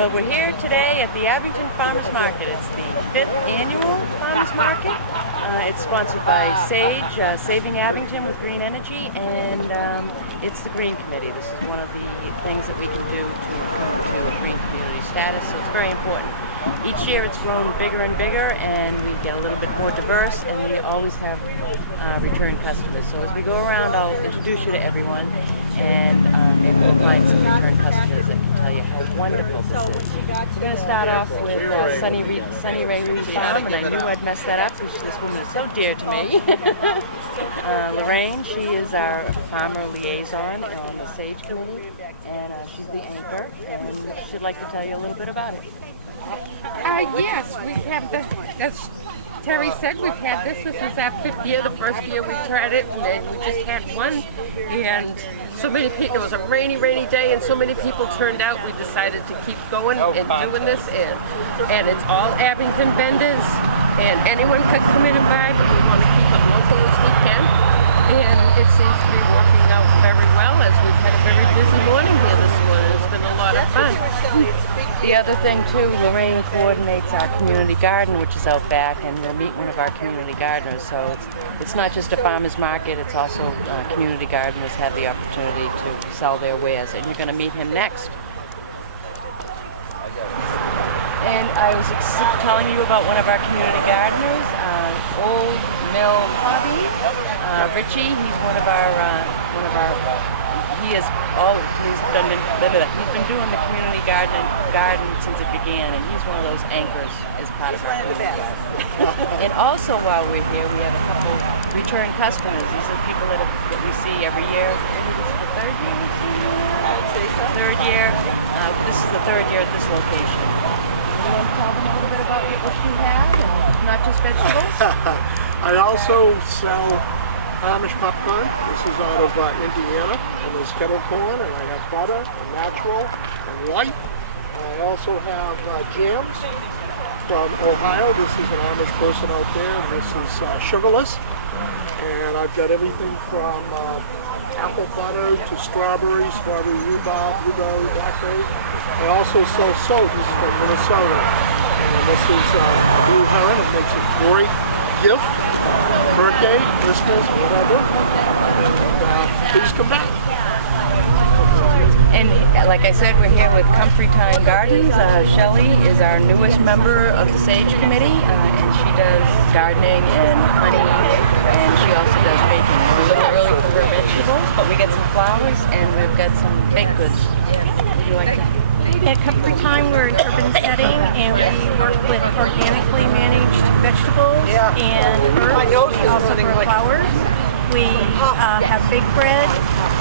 Well, we're here today at the Abington Farmers Market. It's the 5th annual Farmers Market. It's sponsored by SAGE, Saving Abington with Green Energy, and it's the Green Committee. This is one of the things that we can do to come to a green community status, so it's very important. Each year it's grown bigger and bigger, and we get a little bit more diverse, and we always have return customers. So as we go around, I'll introduce you to everyone, and maybe we'll find some return customers that can tell you how wonderful this is. We're going to start off with Sunny Ray Reed's farm, and I knew I'd mess that up because this woman is so dear to me. Lorraine, she is our farmer liaison on the SAGE committee, and she's the anchor, and she'd like to tell you a little bit about it. Yes, we have as Terry said, we've had this is our 5th year. The first year we tried it, and then we just had one, and so many people, it was a rainy day, and so many people turned out, we decided to keep going and doing this, and it's all Abington vendors, and anyone could come in and buy, but we want to keep it local as we can, and it seems to be working out very well, as we've had a very busy morning here this morning. It's been a lot of fun. The other thing too, Lorraine coordinates our community garden, which is out back, and we'll meet one of our community gardeners. So it's not just a farmer's market, it's also community gardeners have the opportunity to sell their wares, and you're going to meet him next. And I was telling you about one of our community gardeners, Old Mill Hobby. Richie, he's one of our he's been doing the community garden since it began, and he's one of those anchors as part of our community garden. And also while we're here, we have a couple return customers. These are people that we see every year. I think it's the 3rd year we've seen them. I would say so. 3rd year. This is the 3rd year at this location. You want to tell them a little bit about what you have, and not just vegetables? I also sell Amish popcorn. This is out of Indiana, and there's kettle corn, and I have butter, and natural, and white. I also have jams from Ohio. This is an Amish person out there, and this is sugarless. And I've got everything from apple butter to strawberry rhubarb, blueberry, blackberry. I also sell soap. This is from Minnesota, and this is a blue heron. It makes a great gift. Birthday, Christmas, whatever, and please come back. And like I said, we're here with Comfrey Time Gardens. Shelley is our newest member of the SAGE committee, and she does gardening and honey, and she also does baking. We're a little early for her vegetables, but we get some flowers, and we've got some baked goods. Would you like to? At Comfrey Time, we're in urban setting, and we work with organically managed vegetables and herbs. We also grow flowers. We have baked bread,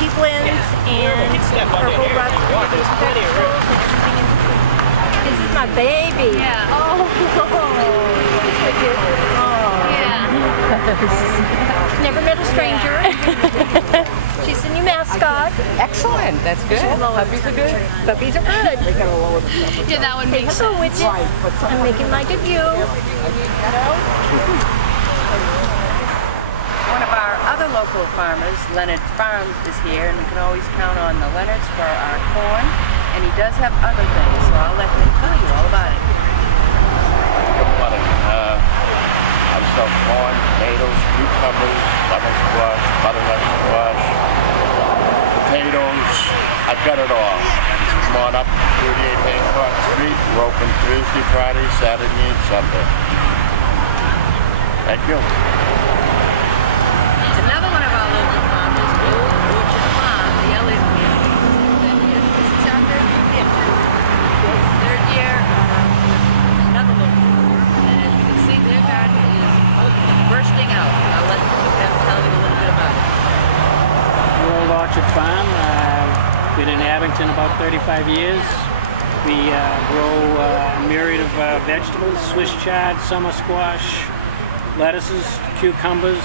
tea blends, and herbal rugs for these vegetables and everything in between. This is my baby. Yeah. Oh. Never met a stranger. She's the new mascot. Excellent. That's good. Puppies are good. Puppies are good. Yeah, that would make sense. Hello, Widget. I'm making my debut. One of our other local farmers, Leonard Farms, is here, and we can always count on the Leonards for our corn, and he does have other things, so I'll let him tell you all about it. Good morning. I sell corn, tomatoes, cucumbers, lemon squash, butternut squash, potatoes. I've got it all. Come on up, 38 Hancock Street. We're open Thursday, Friday, Saturday, and Sunday. Thank you. Another one of our local farmers, Old Orchard Farm, the Elliott family. This is our 3rd year. 3rd year, another local farmer, and as you can see, their garden is bursting out. I'll let them tell you a little bit about it. Old Orchard Farm. Been in Abington about 35 years. We grow a myriad of vegetables: Swiss chard, summer squash, lettuces, cucumbers,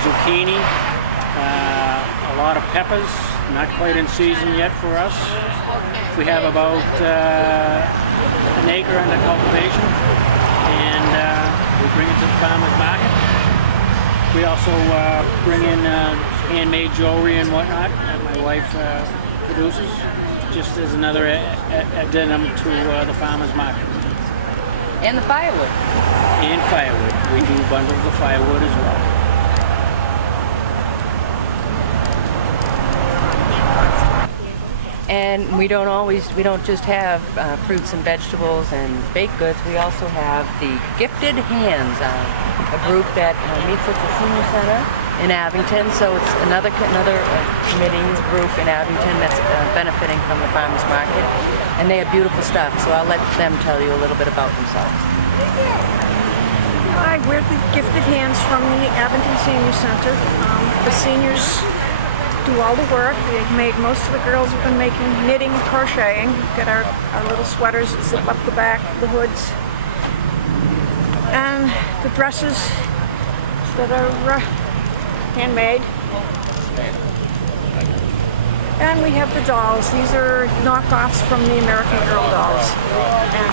zucchini, a lot of peppers, not quite in season yet for us. We have about an acre under cultivation, and we bring it to the farmer's market. We also bring in handmade jewelry and whatnot that my wife produces. just as another addendum to the farmers market. And the firewood. And firewood. We do bundles of firewood as well. And we don't just have fruits and vegetables and baked goods. We also have the Gifted Hands, a group that meets at the Senior Center in Abington. So it's another committee group in Abington that's benefiting from the farmers market. And they have beautiful stuff. So I'll let them tell you a little bit about themselves. Hi, we're the Gifted Hands from the Abington Senior Center. The seniors do all the work. Most of the girls have been making knitting and crocheting. We've got our little sweaters that zip up the back, the hoods, and the dresses that are handmade. And we have the dolls. These are knockoffs from the American Girl dolls. And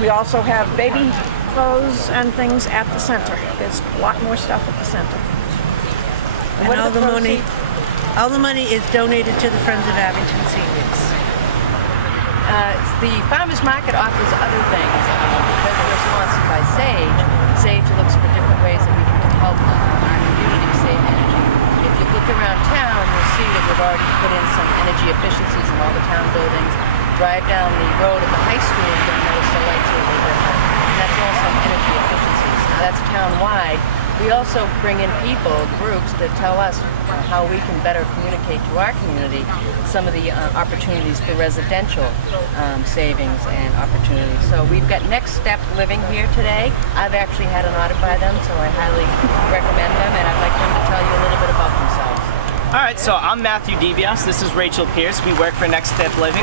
we also have baby clothes and things at the center. There's a lot more stuff at the center. And all the money is donated to the Friends of Abington Seniors. The farmers market offers other things because we're sponsored by Sage. Sage looks for different ways that we can help our community save energy. If you look around town, you'll see that we've already put in some energy efficiencies in all the town buildings. Drive down the road at the high school, you're going to notice the lights are a little different. And that's all some energy efficiencies. Now, that's town-wide. We also bring in people, groups, that tell us how we can better communicate to our community some of the opportunities for residential savings and opportunities. So we've got Next Step Living here today. I've actually had an audit by them, so I highly recommend them, and I'd like them to tell you a little bit about themselves. All right, so I'm Matthew DeBias. This is Rachel Pierce. We work for Next Step Living.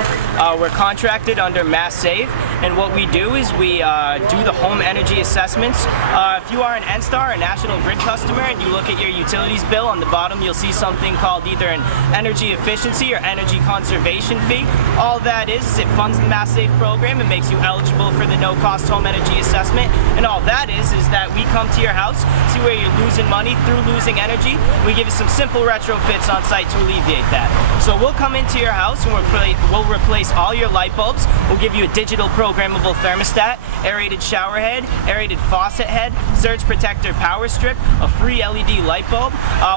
We're contracted under Mass Save, and what we do is we do the home energy assessments. If you are an NSTAR, a National Grid customer, and you look at your utilities bill, on the bottom you'll see something called either an energy efficiency or energy conservation fee. All that is it funds the Mass Save program and makes you eligible for the no-cost home energy assessment. And all that is that we come to your house, see where you're losing money through losing energy. We give you some simple retrofits on site to alleviate that. So we'll come into your house and we'll replace all your light bulbs. We'll give you a digital programmable thermostat, aerated shower head, aerated faucet head, surge protector power strip, a free LED light bulb.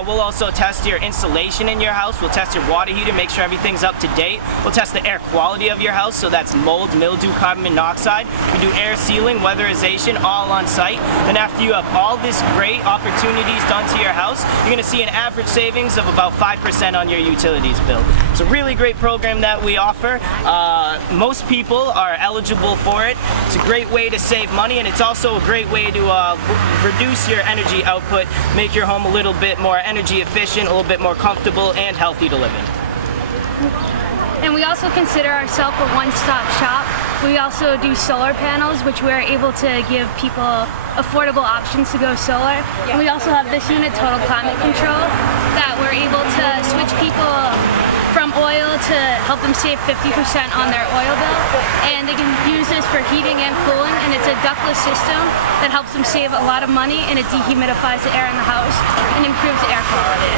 We'll also test your insulation in your house. We'll test your water heater, make sure everything's up to date. We'll test the air quality of your house, so that's mold, mildew, carbon monoxide. We do air sealing, weatherization, all on site. And after you have all this great opportunities done to your house, you're going to see an average savings of about 5% on your utilities bill. It's a really great program that we offer. Most people are eligible for it. It's a great way to save money, and it's also a great way to reduce your energy output, make your home a little bit more energy efficient, a little bit more comfortable and healthy to live in. And we also consider ourselves a one-stop shop. We also do solar panels, which we're able to give people affordable options to go solar. And we also have this unit, Total Climate Control, that we're able to switch people from oil to help them save 50% on their oil bill. And they can use this for heating and cooling, and it's a ductless system that helps them save a lot of money, and it dehumidifies the air in the house and improves the air quality.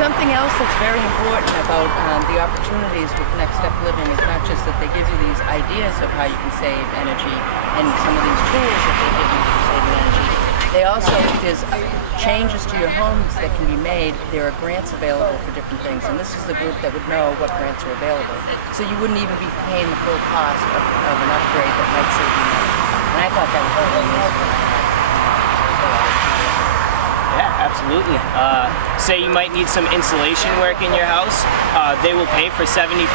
Something else that's very important about the opportunities with Next Step Living is not just that they give you these ideas of how you can save energy and some of these tools that they give you for saving energy. They also, if there's changes to your homes that can be made, there are grants available for different things, and this is the group that would know what grants are available. So you wouldn't even be paying the full cost of an upgrade that might save you money. And I thought that was really amazing. Yeah, absolutely. Say you might need some insulation work in your house. They will pay for 75%,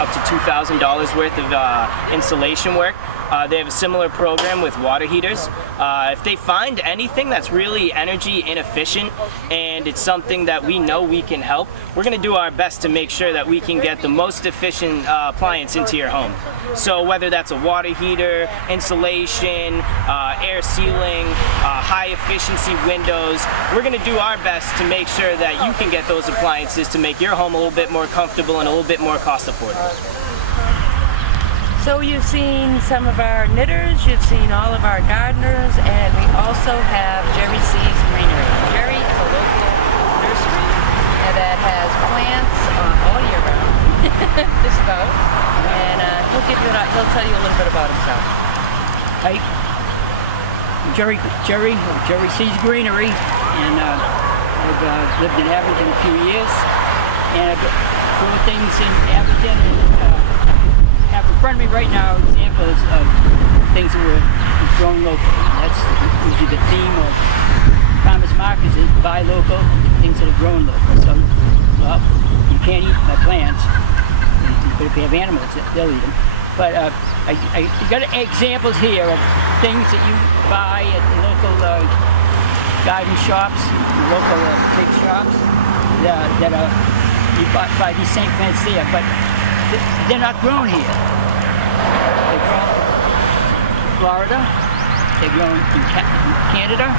up to $2,000 worth of insulation work. They have a similar program with water heaters. If they find anything that's really energy inefficient and it's something that we know we can help, we're going to do our best to make sure that we can get the most efficient appliance into your home. So whether that's a water heater, insulation, air sealing, high efficiency windows, we're going to do our best to make sure that you can get those appliances to make your home a little bit more comfortable and a little bit more cost affordable. So you've seen some of our knitters, you've seen all of our gardeners, and we also have Jerry C's Greenery. Jerry is a local nursery that has plants just about. And he'll tell you a little bit about himself. Hi, Jerry sees greenery, and I've lived in Abington a few years, and I've grown things in Abington, and have in front of me right now examples of things that were grown locally. That's usually the theme of farmers markets, is buy local, things that are grown local. So, well, you can't eat my plants, but if you have animals, they'll eat them. But I got examples here of things that you buy at the local garden shops, local big shops, that are, you buy these same plants there, but they're not grown here. They're grown in Florida, they're grown in Canada,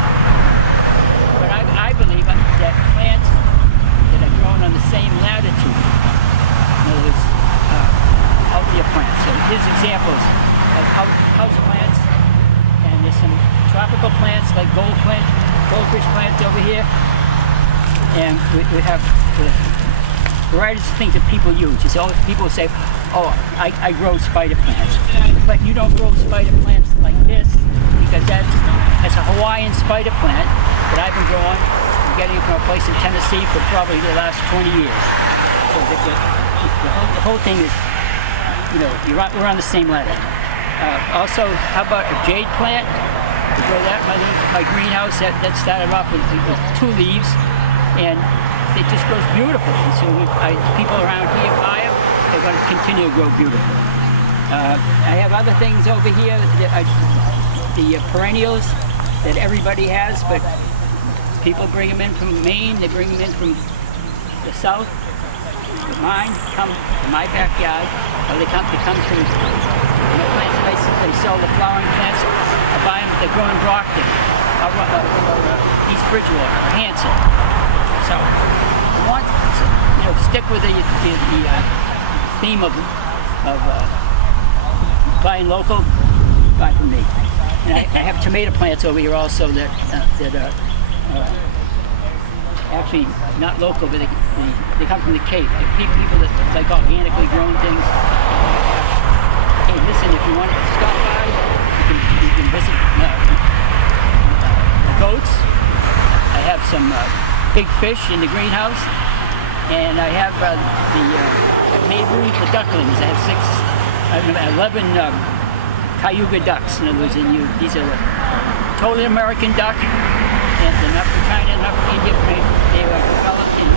but I believe that plants that are grown on the same latitude, in other words, healthier plants. So here's examples of house plants, and there's some tropical plants like goldfish plants over here, and we have the varieties of things that people use. You see, people say, oh, I grow spider plants, but you don't grow spider plants like this, because that's a Hawaiian spider plant that I've been growing. I'm getting it from a place in Tennessee for probably the last 20 years. So the whole thing is, you know, we're on the same ladder. Also, how about a jade plant? We grow that in my greenhouse. That started off with 2 leaves, and it just grows beautiful. And so people around here buy them. They're going to continue to grow beautiful. I have other things over here, the perennials that everybody has, but people bring them in from Maine. They bring them in from the south. But mine come from my backyard. They come from the plants they sell the flowering plants. I buy them. They're grown in Brockton, East Bridgewater, or Hanson. So I want to stick with the theme of buying local. Buy from me. And I have tomato plants over here also that are actually not local, but they come from the Cape. People that like organically grown things. Hey, listen, if you want to stop by, you can visit the goats. I have some big fish in the greenhouse, and I have made room for ducklings. I have 11 Cayuga ducks. In other words, these are the totally American duck, and they're not from China, not from India. They were developed in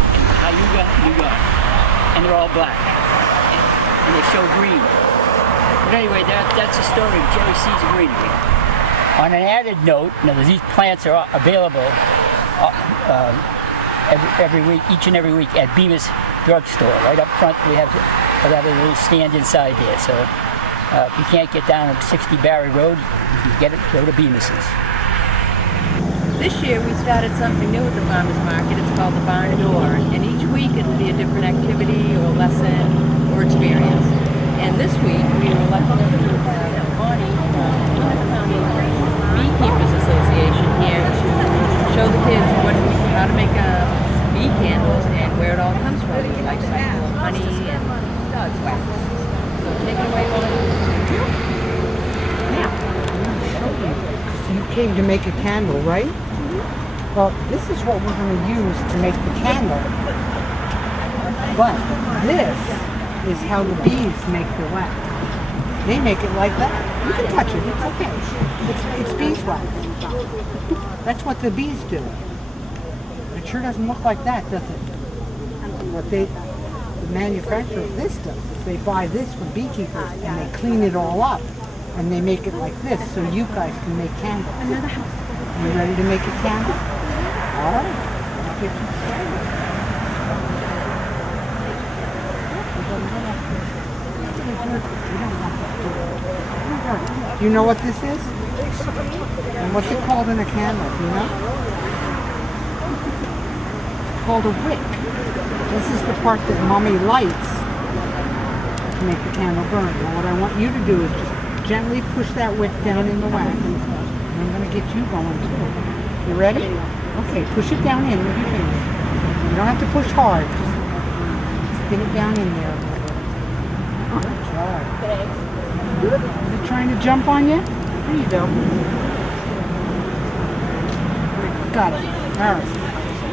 Cayuga, New York, and they're all black, and they show green. But anyway, that's the story of Jerry C's greenery. On an added note, these plants are available every week, each and every week at Bemis Drugstore. Right up front, we have a little stand inside there. So if you can't get down at 60 Barry Road, you can go to Bemis's. This year we started something new at the farmers market. It's called the Barn Door, and each week it'll be a different activity or lesson or experience. And this week we were lucky enough to have Bonnie from the County Beekeepers Association here to show the kids how to make bee candles and where it all comes from, the life cycle of honey and dog's wax. So take it away, Bonnie. Yeah. You came to make a candle, right? Well, this is what we're going to use to make the candle. But this is how the bees make the wax. They make it like that. You can touch it, it's okay. It's beeswax. That's what the bees do. It sure doesn't look like that, does it? What the manufacturer of this does is they buy this from beekeepers and they clean it all up and they make it like this so you guys can make candles. You ready to make a candle? All right. I'll get you started. Do you know what this is? And what's it called in a candle? Do you know? It's called a wick. This is the part that Mommy lights to make the candle burn. Now what I want you to do is just gently push that wick down in the wax. And I'm going to get you going too. You ready? Okay, push it down in with your fingers. You don't have to push hard. Just get it down in there a little bit. Is it trying to jump on you? There you go. Got it. All right.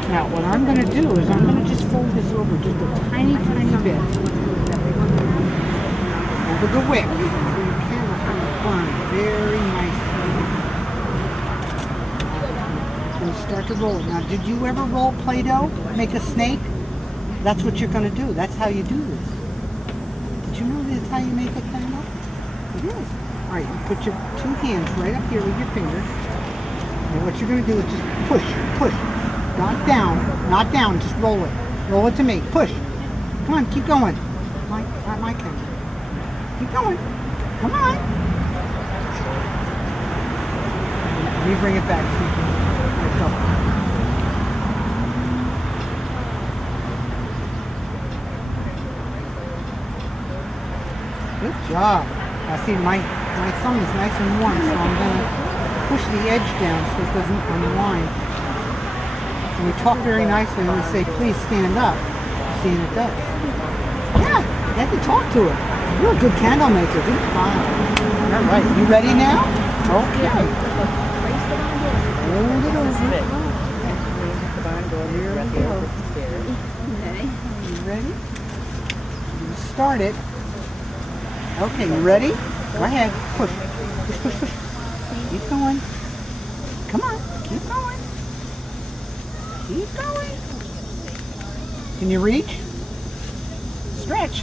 Now, what I'm going to do is I'm going to just fold this over just a tiny, tiny bit. Over the wick. So your camera can burn very nicely. And start to roll it. Now, did you ever roll Play-Doh? Make a snake? That's what you're going to do. That's how you do this. Did you know that's how you make a candle? It is. All right, you put your two hands right up here with your fingers. And what you're going to do is just push, push. Not down, just roll it. Roll it to me. Push. Come on, keep going. My camera. Keep going. Come on. Let me bring it back. Let's go. Good job. Now see, my thumb is nice and warm, so I'm going to push the edge down so it doesn't unwind. And we talk very nicely and we say, please stand up. See, and it does. Yeah, you have to talk to it. You're a good candle maker. You're fine. All right, you ready now? Okay. Hold it over. Here we go. Okay. You ready? You start it. Okay, you ready? Go ahead. Push. Push, push, push. Keep going. Come on. Keep going. Keep going. Can you reach? Stretch.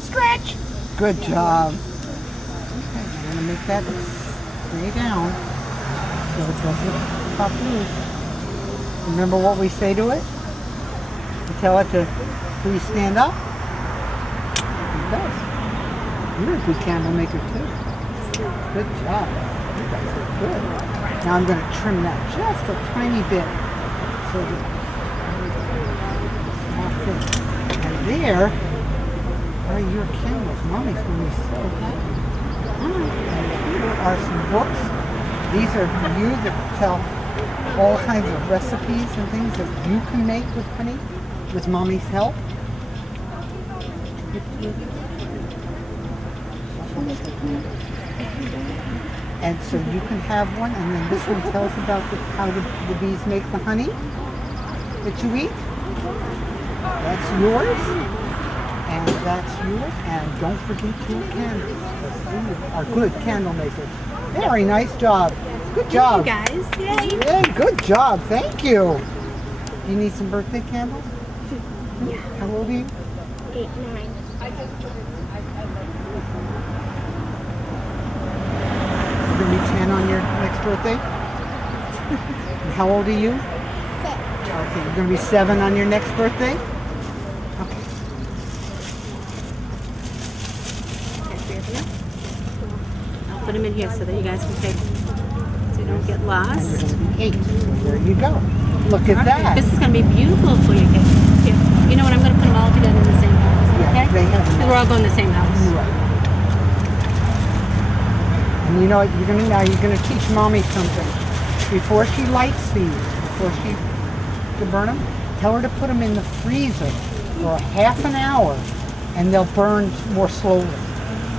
Stretch. Good job. Okay, I'm going to make that stay down so it doesn't pop loose. Remember what we say to it? We tell it to please stand up. It does. You're a good candle maker too. Good job. You guys are good. Now I'm going to trim that just a tiny bit. So that and there are your candles. Mommy's going to be so happy. And here are some books. These are for you that tell all kinds of recipes and things that you can make with honey, with Mommy's help. And so you can have one, and then this one tells about how the bees make the honey that you eat. That's yours, and that's yours. And don't forget your candles, because you are good candle makers. Very nice job. Good job. Thank you guys. Yay. Yay, good job. Thank you. Do you need some birthday candles? Yeah. How old are you? 8, 9. You're going to be 10 on your next birthday? And how old are you? 6. Okay, you're going to be 7 on your next birthday? Okay. I'll put them in here so that you guys can take, so you don't get lost. And you're going to be 8. There you go. Look at that. This is going to be beautiful for your kids. You know what? I'm going to put them all together in the same house. Yeah, Okay? they have Because we're all going to the same house. Right. And you know what? You're going to teach Mommy something. Before she lights these, before she to burn them, tell her to put them in the freezer for half an hour, and they'll burn more slowly.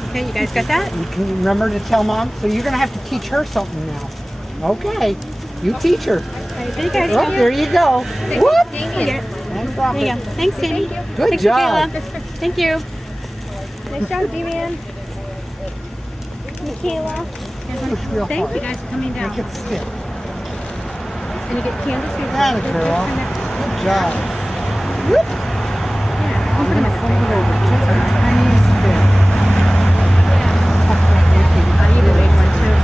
Okay, you guys got that? You can remember to tell Mom. So you're going to have to teach her something now. Okay, you teach her. Right, there you guys Oh, go. there you go. Whoop! Thank you. And drop There you it. go. Thanks, Sandy. Good Thanks, job. Michaela. Thank you. Nice job, D-Man. Michaela. Push real Thank hard. you guys for coming down. Make it stick. And you get candles here. That girl. Good job. Whoop! I'm going to fold it over just a tiny bit. I even made one too.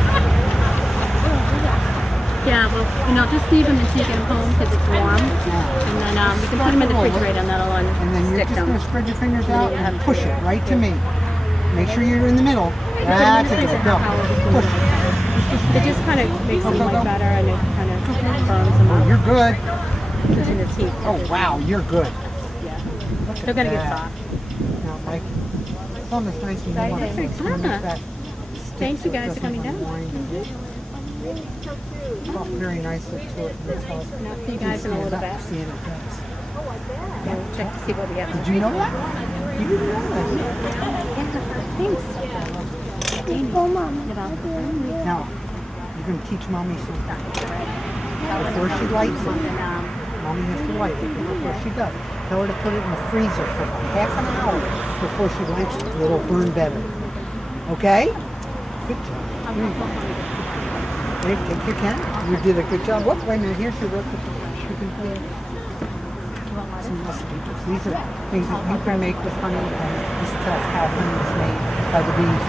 Yeah, well, just leave them until you get them home because it's warm. And then you can put them in the refrigerator and that'll And then you're stick just them. going to spread your fingers out and push it right to me. Make sure you're in the middle. That's it. Go. Push. It just kind of makes them like better and it kind of firms them Oh, up. you're good. Pushing the teeth. Oh, wow. You're good. Yeah. Look They're at going to get that. soft. Now, my thumb is nice and warm. Thanks. It's gonna make that Thanks, you stick so it guys, for coming doesn't down. unwind. Talk very nicely to it. And tell it, See you guys in a little bit. See, and it does. Yeah, we'll check to see what we have. Did you know that? You didn't know that. Thanks. Now, you're going to teach Mommy something. Before she lights it, Mommy has to light it. Before she does, tell her to put it in the freezer for half an hour before she lights it. It'll burn better. Okay? Good job. Take your can. You did a good job. Wait a minute. Here she wrote the some recipes. These are things that you can make with honey, and this tells how honey is made by the bees.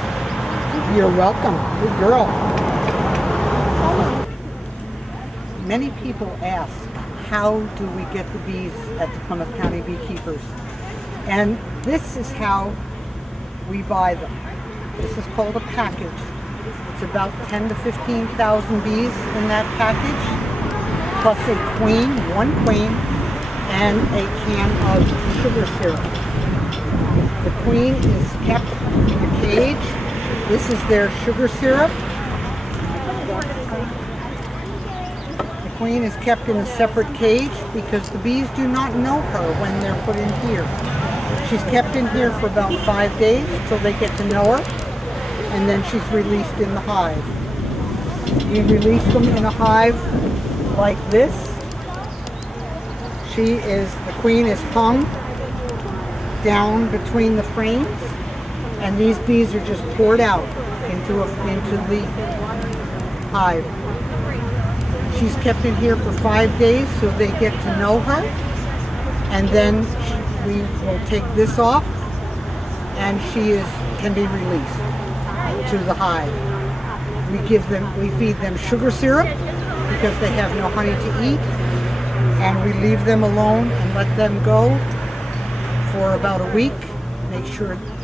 You're welcome. Good girl. Many people ask, how do we get the bees at the Plymouth County Beekeepers? And this is how we buy them. This is called a package. It's about 10 to 15,000 bees in that package, plus a queen, one queen, and a can of sugar syrup. The queen is kept in a cage. This is their sugar syrup. The queen is kept in a separate cage because the bees do not know her when they're put in here. She's kept in here for about 5 days until they get to know her, and then she's released in the hive. We release them in a hive like this. The queen is hung down between the frames, and these bees are just poured out into the hive. She's kept in here for 5 days so they get to know her, and then we will take this off, and she can be released to the hive. We feed them sugar syrup because they have no honey to eat, and we leave them alone and let them go for about a week.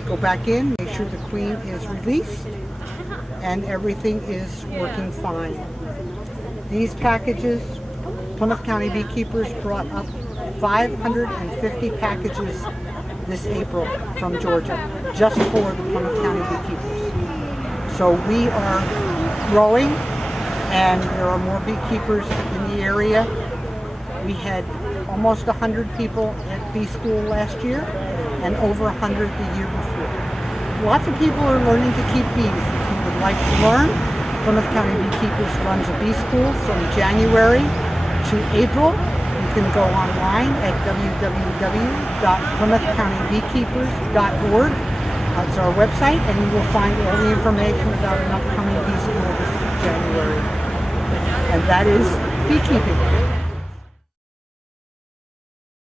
Go back in, make sure the queen is released, and everything is working fine. These packages, Plymouth County Beekeepers brought up 550 packages this April from Georgia, just for the Plymouth County Beekeepers. So we are growing, and there are more beekeepers in the area. We had almost 100 people at bee school last year, and over 100 the year before. Lots of people are learning to keep bees. If you would like to learn, Plymouth County Beekeepers runs a bee school from January to April. You can go online at www.plymouthcountybeekeepers.org. That's our website, and you will find all the information about an upcoming bee school this January. And that is beekeeping.